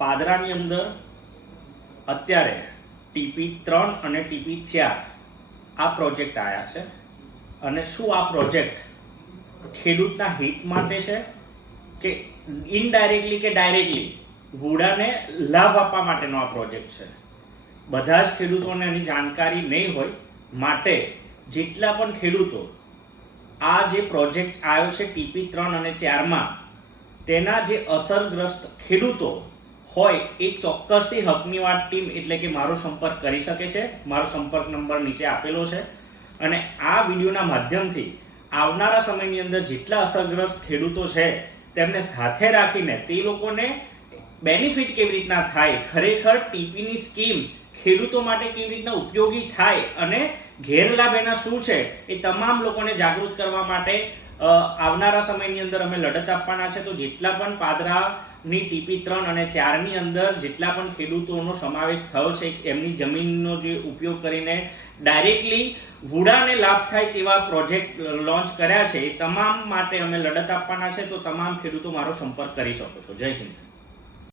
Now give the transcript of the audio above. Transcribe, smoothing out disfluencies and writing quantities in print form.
પાદરાની અંદર અત્યારે TP3 અને TP4 આ પ્રોજેક્ટ આવ્યા છે અને શું આ પ્રોજેક્ટ ખેડૂતના હિત માટે છે કે ઇનડાયરેક્ટલી કે ડાયરેક્ટલી વુડાને લાભ આપવા માટેનો આ પ્રોજેક્ટ છે? બધા જ ખેડૂતોને એની જાણકારી નહીં હોય, માટે જેટલા પણ ખેડૂતો આ જે પ્રોજેક્ટ આવ્યો છે TP3 અને 4માં તેના જે અસરગ્રસ્ત ખેડૂતો હોય એ ચોક્કસથી હકની વાત ટીમ એટલે કે મારો સંપર્ક કરી શકે છે. મારો સંપર્ક નંબર નીચે આપેલો છે અને આ વિડીયોના માધ્યમથી આવનારા સમયની અંદર જેટલા અસરગ્રસ્ત ખેડૂતો છે તેમને સાથે રાખીને તે લોકોને બેનિફિટ કેવી રીતના થાય, ખરેખર ટીપીની સ્કીમ ખેડૂતો માટે કેવી રીતના ઉપયોગી થાય અને ગેરલાભ એના શું છે એ તમામ લોકોને જાગૃત કરવા માટે આવનારા સમયની અંદર અમે લડત આપવાના છે. તો જેટલા પણ પાદરાની TP3 અને 4ની અંદર જેટલા પણ ખેડૂતોનો સમાવેશ થયો છે, એમની જમીનનો જે ઉપયોગ કરીને ડાયરેક્ટલી વુડાને લાભ થાય તેવા પ્રોજેક્ટ લોન્ચ કર્યા છે, એ તમામ માટે અમે લડત આપવાના છે. તો તમામ ખેડૂતો મારો સંપર્ક કરી શકો છો. જય હિન્દ.